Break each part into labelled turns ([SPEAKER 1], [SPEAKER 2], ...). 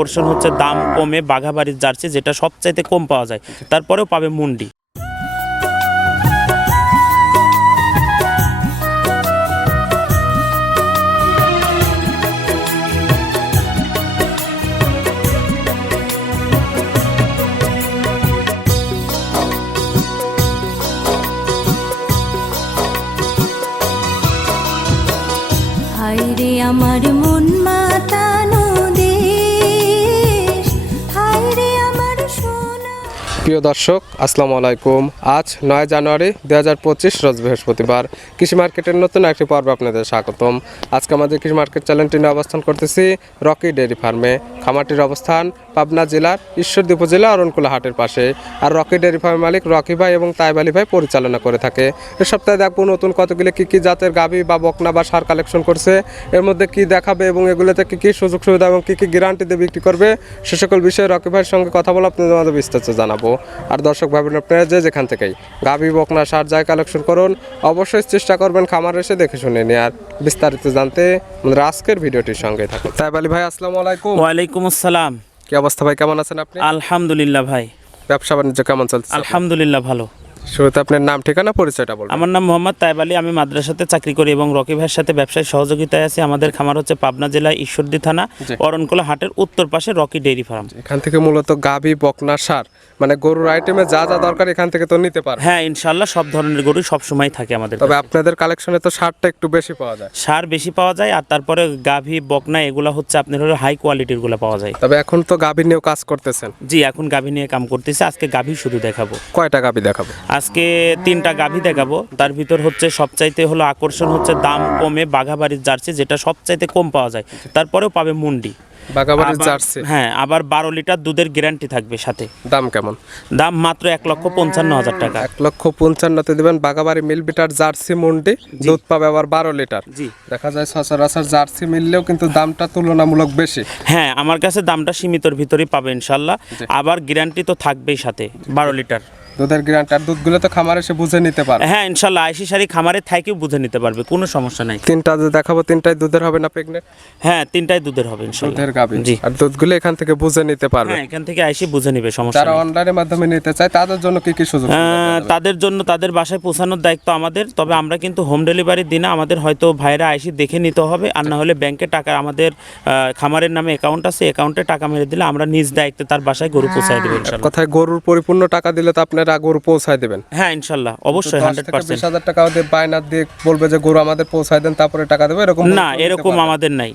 [SPEAKER 1] আকর্ষণ হচ্ছে দাম কমে বাঘাবাড়ির জার্সি, যেটা সবচাইতে কম পাওয়া যায়। তারপরেও পাবে মুন্ডি।
[SPEAKER 2] আমার
[SPEAKER 3] প্রিয় দর্শক, আসসালামু আলাইকুম। আজ নয় জানুয়ারি দু হাজার পঁচিশ রোজ বৃহস্পতিবার। কৃষি মার্কেটের নতুন একটি পর্ব আপনাদের স্বাগতম। আজকে আমাদের কৃষি মার্কেট চ্যানেলটি নিয়ে অবস্থান করতেছি রকি ডেয়ারি ফার্মে। খামারটির অবস্থান পাবনা জেলার ঈশ্বরদী উপজেলা অরণকুলা হাটের পাশে। আর রকি ডেয়ারি ফার্মের মালিক রকি ভাই এবং তাইব আলী ভাই পরিচালনা করে থাকে। এ সপ্তাহে দেখব নতুন কতগুলি কী কী জাতের গাভী বা বকনা বা সার কালেকশন করছে। এর মধ্যে কি দেখাবে এবং এগুলোতে কী কী সুযোগ সুবিধা এবং কী কী গ্যারান্টি দিয়ে বিক্রি করবে, সে সকল বিষয়ে রকি ভাইয়ের সঙ্গে কথা বলে আপনাদের বিস্তারিত জানাব। আর দর্শক ভাবেন আপনারা যে যেখান থেকেই গাভী বকনা সার যায় কালেকশন করুন অবশ্যই চেষ্টা করবেন খামার এসে দেখে শুনে নিয়ে। আর বিস্তারিত জানতে আমাদের আজকের ভিডিওটির সঙ্গে থাকুন। তাই আলী ভাই আসসালামু আলাইকুম।
[SPEAKER 1] ওয়ালাইকুম আসসালাম।
[SPEAKER 3] কি অবস্থা ভাই কেমন আছেন আপনি?
[SPEAKER 1] আলহামদুলিল্লাহ ভাই।
[SPEAKER 3] ব্যবসা বাণিজ্য কেমন চলছে?
[SPEAKER 1] আলহামদুলিল্লাহ ভালো।
[SPEAKER 3] শুরুতে আপনার নাম ঠিকানা পরিচয়টা
[SPEAKER 1] আমার নাম মোহাম্মদ তাইব আলী আমি মাদ্রাসাতে চাকরি করি এবং রকি ভাইয়ের সাথে ব্যবসায় সহযোগিতায় আছি। আমাদের খামার হচ্ছে পাবনা জেলা ঈশ্বরদী থানা অরণকোলা হাটের উত্তর পাশে রকি ডেইরি ফার্ম।
[SPEAKER 3] এখান থেকে মূলত গাভী বকনা সার মানে গরুর আইটেমে যা যা দরকার এখান থেকে তো নিতে পারবে
[SPEAKER 1] হ্যাঁ ইনশাল্লাহ সব ধরনের গরু সব সময় থাকে আমাদের
[SPEAKER 3] তবে আপনাদের কালেকশনে তো সারটা একটু বেশি পাওয়া যায়।
[SPEAKER 1] সার বেশি পাওয়া যায় আর তারপরে গাভী বকনা এগুলা হচ্ছে আপনার হলো হাই কোয়ালিটিরগুলো পাওয়া যায়।
[SPEAKER 3] তবে এখন তো গাভী নিয়েও কাজ করতেছেন।
[SPEAKER 1] জি এখন গাভী নিয়ে কাম করতেছে আজকে গাভী শুধু দেখাবো।
[SPEAKER 3] কয়টা গাভী দেখাবো?
[SPEAKER 1] আজকে তিনটা গাভী দেখাবো। তার ভিতর হচ্ছে সবচাইতে হলো আকর্ষণ হচ্ছে দাম কমে বাঘাবাড়ির জার্সি যেটা সবচাইতে কম পাওয়া যায়। তারপরেও পাবে মুন্ডি। হ্যাঁ আবার বারো লিটার দুধের গ্যারান্টি থাকবে সাথে।
[SPEAKER 3] দাম কেমন?
[SPEAKER 1] দাম মাত্র এক লক্ষ পঞ্চান্ন হাজার টাকা।
[SPEAKER 3] এক লক্ষ পঞ্চান্নতে দিবেন বাগাবাড়ি মিল বিটার জার্সি মন্ডি দুধ পাবে আবার বারো লিটার।
[SPEAKER 1] জি।
[SPEAKER 3] দেখা যায় সচরাচর জার্সি মিললেও কিন্তু দামটা তুলনামূলক বেশি।
[SPEAKER 1] হ্যাঁ আমার কাছে দামটা সীমিতর ভিতরেই পাবে ইনশাল্লাহ। আবার গ্যারান্টি তো থাকবেই সাথে বারো লিটার।
[SPEAKER 3] দুধের গ্রান্ট আর দুধগুলো তো খামার এসে বুঝে নিতে পারে
[SPEAKER 1] হ্যাঁ ইনশাল্লাহ আইসি শাড়ি খামারে থাকেও বুঝে নিতে পারবে কোনো সমস্যা নাই।
[SPEAKER 3] তিনটা যে দেখাবো তিনটাই দুধের হবে না প্রেগনেন্ট
[SPEAKER 1] হ্যাঁ তিনটাই দুধের হবে ইনশাল্লাহ।
[SPEAKER 3] দুধের
[SPEAKER 1] জি।
[SPEAKER 3] আর দুধগুলো এখান থেকে বুঝে নিতে পারবে।
[SPEAKER 1] হ্যাঁ এখান থেকে আইসি বুঝে নিবে সমস্যা
[SPEAKER 3] যারা অনলাইনের মাধ্যমে নিতে চায় তাদের জন্য কি কি সুযোগ?
[SPEAKER 1] তাদের জন্য তাদের বাসায় পৌঁছানোর দায়িত্ব আমাদের তবে আমরা কিন্তু হোম ডেলিভারির দিনে আমাদের হয়তো ভাইরা আইসি দেখে নিতে হবে আর না হলে ব্যাংকে টাকা আমাদের খামারের নামে অ্যাকাউন্ট আছে অ্যাকাউন্টে টাকা মেরে দিলে আমরা নিজ দায়িত্বে তার বাসায় গরু পৌঁছায় দেবো ইনশাল্লাহ।
[SPEAKER 3] কথায় গরুর পরিপূর্ণ টাকা দিলে তো আপনারা গরু পৌঁছায় দেবেন।
[SPEAKER 1] হ্যাঁ ইনশাল্লাহ। অবশ্যই হান্ড্রেড পার্সেন্ট
[SPEAKER 3] হাজার টাকা দিয়ে বায়না দিয়ে বলবে যে গরু আমাদের পৌঁছায় দেন তারপরে টাকা দেবে এরকম
[SPEAKER 1] না এরকম আমাদের নাই।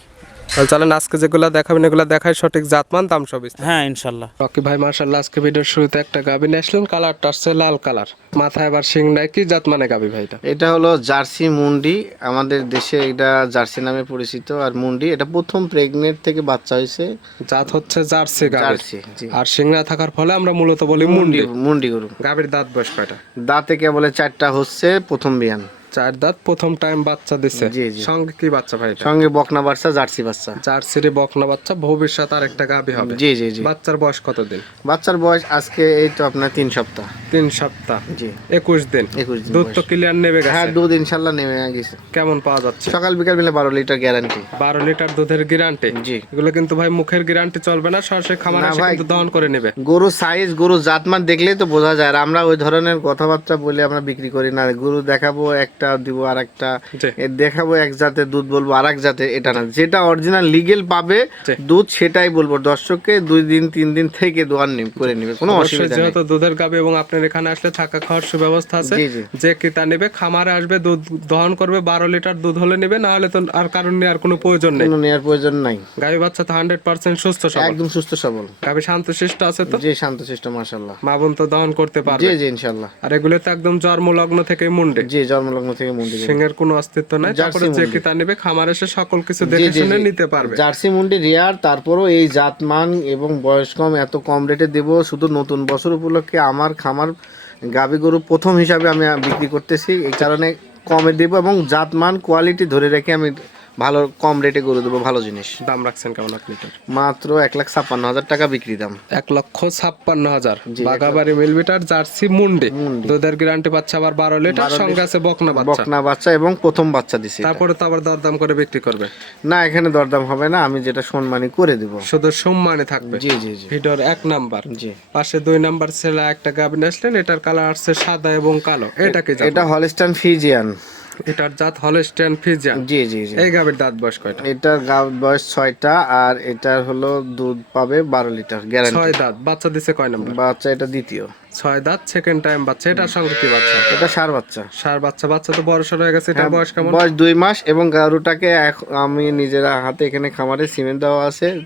[SPEAKER 3] তাহলে চলেন আজকে যেগুলো দেখাবেন এগুলো দেখাই সঠিক জাতমান দাম সব
[SPEAKER 1] হ্যাঁ ইনশাল্লাহ।
[SPEAKER 3] রকি ভাই মার্শাল্লাহ আজকে ভিডিওর শুরুতে একটা গাবি নিয়ে আসলেন কালারটা আসছে লাল কালার। মাথায় আবার শিং নাই কি জাত মানে গাবি ভাইটা
[SPEAKER 4] এটা? হলো জার্সি মুন্ডি আমাদের দেশে এটা জার্সি নামে পরিচিত আর মুন্ডি এটা প্রথম প্রেগনেন্ট থেকে বাচ্চা হয়েছে।
[SPEAKER 3] জাত হচ্ছে জার্সি গাবি।
[SPEAKER 4] জার্সি
[SPEAKER 3] আর শিং না থাকার ফলে আমরা মূলত বলি মুন্ডি।
[SPEAKER 4] মুন্ডি মুন্ডি গরু।
[SPEAKER 3] গাবির দাঁত বয়স কয়টা?
[SPEAKER 4] দাঁতে কেবলে চারটা হচ্ছে প্রথম বিয়ান।
[SPEAKER 3] চার দাঁত প্রথম টাইম বাচ্চা দিছে। সঙ্গে কি বাচ্চা ভাইটা
[SPEAKER 4] সঙ্গে বকনা বাচ্চা জার্সি বাচ্চা।
[SPEAKER 3] জার্সির বকনা বাচ্চা ভবিষ্যৎ আর একটা গাবি হবে।
[SPEAKER 4] জি জি জি।
[SPEAKER 3] বাচ্চার বয়স কতদিন?
[SPEAKER 4] বাচ্চার বয়স আজকে এই তো আপনার তিন সপ্তাহ।
[SPEAKER 3] তিন সপ্তাহ।
[SPEAKER 4] জি।
[SPEAKER 3] একুশ দিন।
[SPEAKER 4] একুশ দিন
[SPEAKER 3] দুধ তো ক্লিয়ার নেবে
[SPEAKER 4] হ্যাঁ দুধ ইনশাল্লাহ নেমে গেছে।
[SPEAKER 3] কেমন পাওয়া যাচ্ছে?
[SPEAKER 4] সকাল বিকাল মিলে বারো লিটার গ্যারান্টি
[SPEAKER 3] বারো লিটার দুধের গ্যারান্টি
[SPEAKER 4] জি।
[SPEAKER 3] এগুলো কিন্তু ভাই মুখের গ্যারান্টি চলবে না সরাসরি খামার এসে
[SPEAKER 4] ভাই।
[SPEAKER 3] কিন্তু দহন করে নেবে।
[SPEAKER 4] গরু সাইজ গরু জাতমান দেখলেই তো বোঝা যায়। আর আমরা ওই ধরনের কথাবার্তা বলে আমরা বিক্রি করি না। গরু দেখাবো একটা দিব আর একটা দেখাবো এক জাতের দুধ বলব আর এক জাতের এটা না। যেটা অরিজিনাল লিগেল পাবে দুধ সেটাই বলব। দর্শককে দুই দিন তিন দিন থেকে দোয়ার নিম করে নিবে কোনো অসুবিধা নেই।
[SPEAKER 3] দুধের গাবে এবং আপনার এখানে আসলে থাকা খাওয়ার সুব্যবস্থা আছে
[SPEAKER 4] জি, জি।
[SPEAKER 3] যে ক্রেতা নেবে খামারে আসবে দুধ দহন করবে বারো লিটার দুধ হলে নেবে না হলে তো আর কারণ নেওয়ার কোনো প্রয়োজন নেই।
[SPEAKER 4] কোনো নেওয়ার প্রয়োজন নাই।
[SPEAKER 3] গাভী বাচ্চা তো হান্ড্রেড পার্সেন্ট সুস্থ সবল।
[SPEAKER 4] একদম সুস্থ সবল।
[SPEAKER 3] গাভী শান্তশিষ্ট আছে তো?
[SPEAKER 4] জি শান্তশিষ্ট মাশাল্লাহ
[SPEAKER 3] মা বোন তো দহন করতে পারবে।
[SPEAKER 4] জি ইনশাল্লাহ
[SPEAKER 3] আর এগুলো তো একদম জন্ম লগ্ন থেকে মুন্ডে।
[SPEAKER 4] জি জন্মলগ্ন থেকে মুন্ডি
[SPEAKER 3] সিংহের কোনো অস্তিত্ব নাই
[SPEAKER 4] জার্সি
[SPEAKER 3] তারপরে যে। ক্রেতা নেবে খামার এসে সকল কিছু দেখে শুনে নিতে পারবে।
[SPEAKER 4] জার্সি মুন্ডি রিয়ার তারপরও এই জাতমান এবং বয়স কম এত কম রেটে দেব। শুধু নতুন বছর উপলক্ষে আমার খামার গাবি গরু প্রথম হিসাবে আমি বিক্রি করতেছি। এই কারণে কমে দেব এবং জাত মান কোয়ালিটি ধরে রেখে আমি ভালো কম রেটে গরু দেবো ভালো জিনিস।
[SPEAKER 3] দাম রাখছেন কেমন আপনি?
[SPEAKER 4] মাত্র এক লাখ ছাপ্পান্ন হাজার টাকা বিক্রি দাম।
[SPEAKER 3] এক লক্ষ ছাপ্পান্ন হাজার। বাগাবাড়ি মিলবিটার জার্সি মুন্ডি। দুধের গ্যারান্টি পাচ্ছে আবার বারো লিটার সঙ্গে আছে বকনা বাচ্চা।
[SPEAKER 4] বকনা বাচ্চা এবং প্রথম বাচ্চা দিছি
[SPEAKER 3] তারপরে তো আবার দরদাম করে বিক্রি করবে।
[SPEAKER 4] না এখানে দরদাম হবে না আমি যেটা সম্মানী করে দিব।
[SPEAKER 3] শুধু সম্মানে থাকবে।
[SPEAKER 4] জি জি জি।
[SPEAKER 3] ভিডিওর এক নাম্বার।
[SPEAKER 4] জি।
[SPEAKER 3] পাশে দুই নাম্বার ছেলে একটা গাবিন আসলেন এটার কালার আসছে সাদা এবং কালো। এটা কি?
[SPEAKER 4] এটা হলস্টান ফিজিয়ান।
[SPEAKER 3] এটার জাত হলস্টেন ফিজিয়ান।
[SPEAKER 4] জি জি জি।
[SPEAKER 3] এই গাবির দাঁত বয়স কয়টা?
[SPEAKER 4] এটার গা- বয়স ছয়টা আর এটার হলো দুধ পাবে বারো লিটার গ্যারান্টি
[SPEAKER 3] ছয় দাঁত। বাচ্চা দিছে কয় নাম্বার?
[SPEAKER 4] বাচ্চা এটা দ্বিতীয়।
[SPEAKER 3] ছয় দাঁত সেকেন্ড টাইম বাচ্চা। এটার সঙ্গে কি বাচ্চা?
[SPEAKER 4] এটা সার বাচ্চা।
[SPEAKER 3] সার বাচ্চা। বাচ্চা তো বড় সড় হয়ে গেছে এটার বয়স কেমন?
[SPEAKER 4] বয়স দুই মাস এবং গরুটাকে আমি নিজের হাতে এখানে খামারে সিমেন্ট দেওয়া আছে।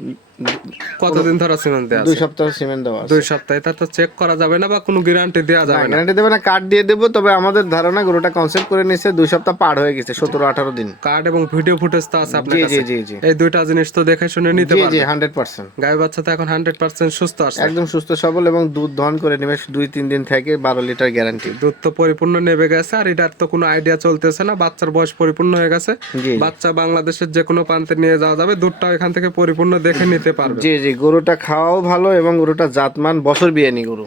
[SPEAKER 3] কতদিন ধরে সিমেন্ট দেওয়া
[SPEAKER 4] দুই সপ্তাহ সিমেন্ট দেওয়া
[SPEAKER 3] দুই সপ্তাহে তা তো চেক করা যাবে না বা কোনো গ্যারান্টি দেওয়া যাবে না
[SPEAKER 4] গ্যারান্টি দেবে না কার্ড দিয়ে দেবো তবে আমাদের ধারণা গরুটা কনসেপ্ট করে নিচ্ছে দুই সপ্তাহ পার হয়ে গেছে সতেরো আঠারো দিন।
[SPEAKER 3] কার্ড এবং ভিডিও ফুটেজ তো আছে আপনার কাছে?
[SPEAKER 4] জি জি।
[SPEAKER 3] এই দুইটা জিনিস তো দেখে শুনে নিতে
[SPEAKER 4] জি জি হান্ড্রেড পার্সেন্ট
[SPEAKER 3] গাই বাচ্চা তো এখন হান্ড্রেড পার্সেন্ট সুস্থ আছে।
[SPEAKER 4] একদম সুস্থ সবল এবং দুধ দহন করে নেবে দুই তিন দিন থেকে বারো লিটার গ্যারান্টি
[SPEAKER 3] দুধ তো পরিপূর্ণ নেবে গেছে আর এটার তো কোনো আইডিয়া চলতেছে না বাচ্চার বয়স পরিপূর্ণ হয়ে গেছে। বাচ্চা বাংলাদেশের যে কোনো প্রান্তে নিয়ে যাওয়া যাবে দুধটা এখান থেকে পরিপূর্ণ দেখে নিতে পারবে।
[SPEAKER 4] জি জি গরুটা খাওয়াও ভালো এবং গরুটা জাতমান বছর বিয়ানি গরু।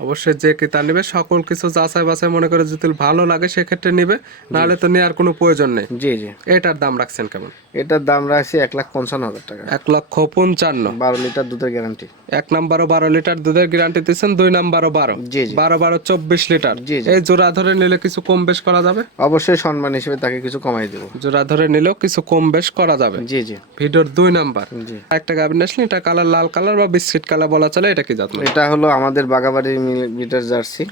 [SPEAKER 3] অবশ্যই যে কিতা নিবে সকল কিছু যাচাই বাছাই মনে করে যদি ভালো লাগে সেক্ষেত্রে নিবে নাহলে তো নেওয়ার কোনো প্রয়োজন নেই।
[SPEAKER 4] জি জি।
[SPEAKER 3] এটার দাম রাখছেন কেমন?
[SPEAKER 4] এটার দাম রাখছি এক লাখ পঞ্চান্ন হাজার টাকা।
[SPEAKER 3] এক লক্ষ পঞ্চান্ন।
[SPEAKER 4] বারো লিটার দুধের গ্যারান্টি
[SPEAKER 3] এক নাম্বারও বারো লিটার দুধের গ্যারান্টি দিচ্ছেন দুই নাম্বারও বারো।
[SPEAKER 4] জি জি।
[SPEAKER 3] বারো বারো চব্বিশ লিটার।
[SPEAKER 4] জি, জি।
[SPEAKER 3] এই জোড়া ধরে নিলে কিছু কম বেশ করা যাবে?
[SPEAKER 4] অবশ্যই সম্মান হিসেবে তাকে কিছু কমাই দেবো।
[SPEAKER 3] জোড়া ধরে নিলেও কিছু কম বেশ করা যাবে।
[SPEAKER 4] জি জি।
[SPEAKER 3] ভিডিওর দুই নাম্বার।
[SPEAKER 4] জি।
[SPEAKER 3] একটা গাভিন আসলে এটা কালার লাল কালার বা বিস্কিট কালার বলা চলে এটা কি জাত
[SPEAKER 4] এটা হলো আমাদের বাগাবাড়ির জার্সি।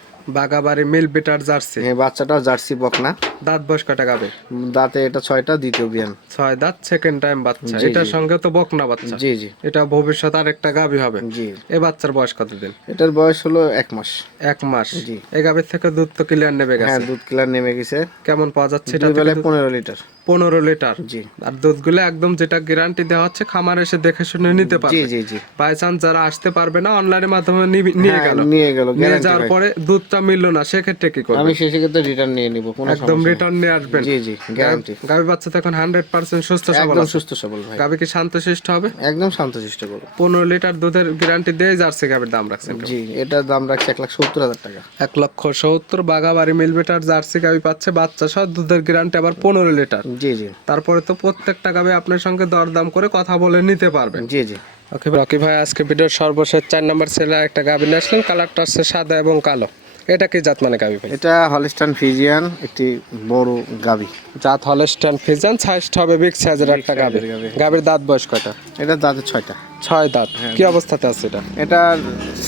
[SPEAKER 3] মিল বিটার জার্সি।
[SPEAKER 4] বাচ্চাটাও জার্সি বকনা।
[SPEAKER 3] দাঁত বয়স কটা গাবে?
[SPEAKER 4] দাঁতে এটা ছয়টা দ্বিতীয় বিয়ান।
[SPEAKER 3] ছয় দাঁত সেকেন্ড টাইম বাচ্চা। এটার সঙ্গে তো বকনা বাচ্চা।
[SPEAKER 4] জি জি।
[SPEAKER 3] এটা ভবিষ্যৎ আর একটা গাভি হবে।
[SPEAKER 4] জি।
[SPEAKER 3] এ বাচ্চার বয়স কতদিন?
[SPEAKER 4] এটার বয়স হলো এক মাস।
[SPEAKER 3] এক মাস।
[SPEAKER 4] জি।
[SPEAKER 3] গাভির থেকে দুধ তো ক্লিয়ার নেবে গেছে।
[SPEAKER 4] হ্যাঁ দুধ কিলার নেমে গেছে।
[SPEAKER 3] কেমন পাওয়া যাচ্ছে এটা
[SPEAKER 4] বেলায় পনেরো লিটার।
[SPEAKER 3] পনেরো লিটার।
[SPEAKER 4] জি।
[SPEAKER 3] আর দুধগুলো একদম যেটা গ্যারান্টি দেওয়া হচ্ছে খামার এসে দেখে শুনে নিতে পারবে।
[SPEAKER 4] জি জি।
[SPEAKER 3] বাই চান্স যারা আসতে পারবে না অনলাইনের মাধ্যমে নিয়ে
[SPEAKER 4] হ্যাঁ,
[SPEAKER 3] গেল।
[SPEAKER 4] নিয়ে গেল
[SPEAKER 3] নিয়ে যাওয়ার পরে দুধটা মিললো না সেক্ষেত্রে কি করবে?
[SPEAKER 4] আমি শেষে ক্ষেত্রে রিটার্ন নিয়ে নিব কোনো
[SPEAKER 3] একদম রিটার্ন নিয়ে আসবেন।
[SPEAKER 4] জি জি গ্যারান্টি
[SPEAKER 3] গাভী বাচ্চা তো এখন হান্ড্রেড পার্সেন্ট সুস্থ সবল
[SPEAKER 4] একদম সুস্থ সবল ভাই।
[SPEAKER 3] গাভী কি শান্তশিষ্ট হবে?
[SPEAKER 4] একদম শান্ত শান্তশিষ্ট করো
[SPEAKER 3] পনেরো লিটার দুধের গ্যারান্টি দিয়ে জার্সি গাভীর দাম রাখছেন
[SPEAKER 4] জি এটার দাম রাখছে এক লাখ সত্তর হাজার টাকা।
[SPEAKER 3] এক লক্ষ সত্তর বাগাবাড়ি মিলবেটার জার্সি গাভী পাচ্ছে বাচ্চা সহ দুধের গ্যারান্টি আবার পনেরো লিটার।
[SPEAKER 4] জি জি।
[SPEAKER 3] তারপরে তো প্রত্যেকটা গাভী আপনার সঙ্গে দরদাম করে কথা বলে নিতে পারবেন।
[SPEAKER 4] জি জি।
[SPEAKER 3] ওকে রকি ভাই আজকে ভিডিওর সর্বশেষ চার নম্বর ছেলে একটা গাবি নিয়ে আসলেন। কালারটা হচ্ছে সাদা এবং কালো। এটা কি জাত মানে গাবি ভাই?
[SPEAKER 4] এটা হলিস্টান ফিজিয়ান একটি বড় গাবি
[SPEAKER 3] জাত হলস্টান ফিজিয়ান সাইজ হবে বিগ সাইজের একটা
[SPEAKER 4] গাবি গাবির
[SPEAKER 3] গাভীর দাঁত বয়স কয়টা?
[SPEAKER 4] এটা দাঁতের ছয়টা।
[SPEAKER 3] ছয় দাঁত। কি অবস্থাতে আছে এটা?
[SPEAKER 4] এটা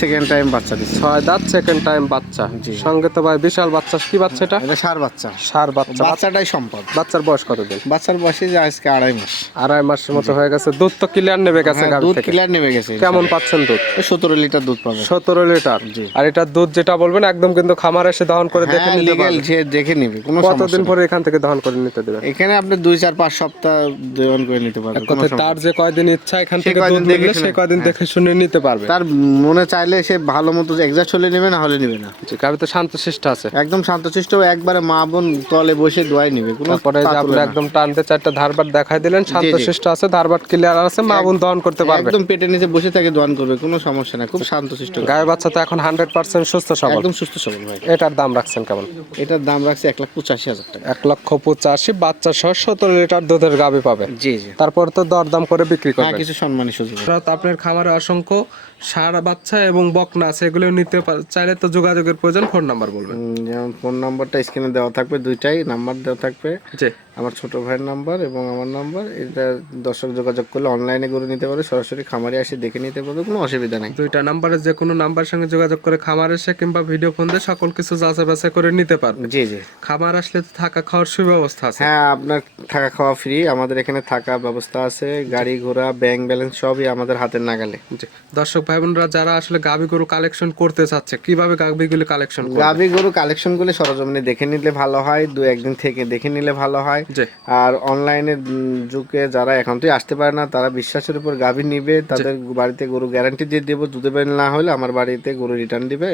[SPEAKER 4] সেকেন্ড টাইম বাচ্চা দিচ্ছে।
[SPEAKER 3] ছয় দাঁত সেকেন্ড টাইম বাচ্চা। সঙ্গে তো ভাই বিশাল বাচ্চা। কি বাচ্চা এটা?
[SPEAKER 4] এটা সার বাচ্চা।
[SPEAKER 3] সার বাচ্চা।
[SPEAKER 4] বাচ্চাটাই সম্পদ।
[SPEAKER 3] বাচ্চার বয়স কতদিন
[SPEAKER 4] বাচ্চার বয়সে যে আজকে আড়াই মাস।
[SPEAKER 3] আড়াই মাসের মতো হয়ে গেছে। দুধ তো ক্লিয়ার নেবে গেছে
[SPEAKER 4] হ্যাঁ,
[SPEAKER 3] গাভী
[SPEAKER 4] দুধ
[SPEAKER 3] থেকে।
[SPEAKER 4] ক্লিয়ার নেমে গেছে
[SPEAKER 3] কেমন পাচ্ছেন দুধ?
[SPEAKER 4] সতেরো লিটার দুধ পাবে
[SPEAKER 3] সতেরো লিটার।
[SPEAKER 4] জি।
[SPEAKER 3] আর এটার দুধ যেটা বলবেন একদম কিন্তু খামার এসে দহন করে দেখে
[SPEAKER 4] হ্যাঁ
[SPEAKER 3] নিতে
[SPEAKER 4] লিগেল
[SPEAKER 3] পারবেন।
[SPEAKER 4] সে দেখে নিবে কোনো সমস্যা
[SPEAKER 3] কতদিন
[SPEAKER 4] নেই।
[SPEAKER 3] পরে এখান থেকে দহন করে নিতে দেবেন?
[SPEAKER 4] এখানে আপনি দুই চার পাঁচ সপ্তাহ দেওয়ান করে নিতে পারবেন কোনো সমস্যা
[SPEAKER 3] তার যে কয়দিন ইচ্ছা এখান থেকে দুধ
[SPEAKER 4] দেখে
[SPEAKER 3] সে
[SPEAKER 4] শুনে-
[SPEAKER 3] কয়দিন দেখে শুনে নিতে পারবে।
[SPEAKER 4] তার মনে চাইলে সে ভালো মতো হলে নেবে না হলে নেবে না।
[SPEAKER 3] তো শান্তশিষ্ট আছে।
[SPEAKER 4] একদম শান্তশিষ্ট একবারে মা বোন তলে বসে দোয়াই নিবে কোনো
[SPEAKER 3] তারপরে যে আপনি একদম টানতে চারটা ধারবাট দেখাই দিলেন শান্তশিষ্ট আছে ধারবাট ক্লিয়ার আছে মা বোন দহন করতে পারবে।
[SPEAKER 4] একদম পেটের নিচে বসে থাকে দোয়ান করবে কোনো সমস্যা নাই খুব শান্তশিষ্ট।
[SPEAKER 3] গায়ে বাচ্চা তো এখন হান্ড্রেড পার্সেন্ট সুস্থ সবল।
[SPEAKER 4] একদম সুস্থ সবল ভাই।
[SPEAKER 3] এটার দাম রাখছেন কেমন?
[SPEAKER 4] এটার দাম রাখছে এক লাখ পঁচাশি হাজার টাকা।
[SPEAKER 3] এক লক্ষ পঁচাশি বাচ্চা সহ সতেরো লিটার দুধের গাভী পাবে।
[SPEAKER 4] জি জি।
[SPEAKER 3] তারপর তো দরদাম করে বিক্রি
[SPEAKER 4] হ্যাঁ
[SPEAKER 3] করবে।
[SPEAKER 4] কিছু সম্মানী সুযোগ
[SPEAKER 3] রাত আপনার খামারে অসংখ্য সার বাচ্চা এবং বকনা আছে এগুলো নিতে চাইলে তো যোগাযোগের প্রয়োজন। ফোন নাম্বার বলবেন।
[SPEAKER 4] যেমন ফোন নাম্বারটা স্ক্রিনে দেওয়া থাকবে দুইটাই নাম্বার দেওয়া থাকবে।
[SPEAKER 3] জি।
[SPEAKER 4] আমার ছোট ভাইয়ের নাম্বার এবং আমার নাম্বার। এটা দর্শক যোগাযোগ করলে অনলাইনে করে নিতে পারে সরাসরি খামারে এসে দেখে নিতে পারবে। কোনো অসুবিধা নেই।
[SPEAKER 3] দুইটা নাম্বারে যে কোনো নাম্বার সঙ্গে যোগাযোগ করে খামার এসে কিংবা ভিডিও ফোন দিয়ে সকল কিছু যাচাই বাছাই করে নিতে পারবে।
[SPEAKER 4] জি জি।
[SPEAKER 3] খামার আসলে তো থাকা খাওয়ার সুব্যবস্থা আছে।
[SPEAKER 4] হ্যাঁ আপনার থাকা খাওয়া ফ্রি আমাদের এখানে থাকা ব্যবস্থা আছে। গাড়ি ঘোড়া ব্যাংক ব্যালেন্স সবই আমাদের হাতের নাগালে।
[SPEAKER 3] জি। দর্শক ভাই বোনরা যারা আসলে গাভী গরু কালেকশন করতে চাচ্ছে কীভাবে গাভীগুলি কালেকশন
[SPEAKER 4] গাভি গরু কালেকশনগুলো সরজমিনে দেখে নিলে ভালো হয়। দু একদিন থেকে দেখে নিলে ভালো হয়। আর অনলাইনের যুগে যারা একান্তই আসতে পারে না তারা বিশ্বাসের উপর গাভী নিবে তাদের বাড়িতে গরু গ্যারান্টি দিয়ে দেবো দুধে বেল না হলে আমার বাড়িতে গরু রিটার্ন দিবে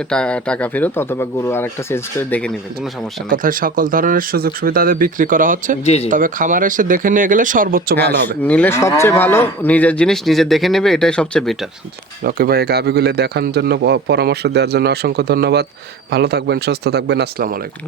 [SPEAKER 4] টাকা ফেরত অথবা গরু আরেকটা চেঞ্জ করে দেখে নেবে কোনো সমস্যা নেই।
[SPEAKER 3] কথায় সকল ধরনের সুযোগ সুবিধাতে বিক্রি করা হচ্ছে।
[SPEAKER 4] জি জি।
[SPEAKER 3] তবে খামার এসে দেখে নিয়ে গেলে সর্বোচ্চ
[SPEAKER 4] হ্যাঁ,
[SPEAKER 3] ভালো হবে।
[SPEAKER 4] নিলে সবচেয়ে ভালো নিজের জিনিস নিজে দেখে নেবে এটাই সবচেয়ে বেটার
[SPEAKER 3] রকি ভাই গাভিগুলো দেখানোর জন্য পরামর্শ দেওয়ার জন্য অসংখ্য ধন্যবাদ। ভালো থাকবেন সুস্থ থাকবেন আসসালামু আলাইকুম।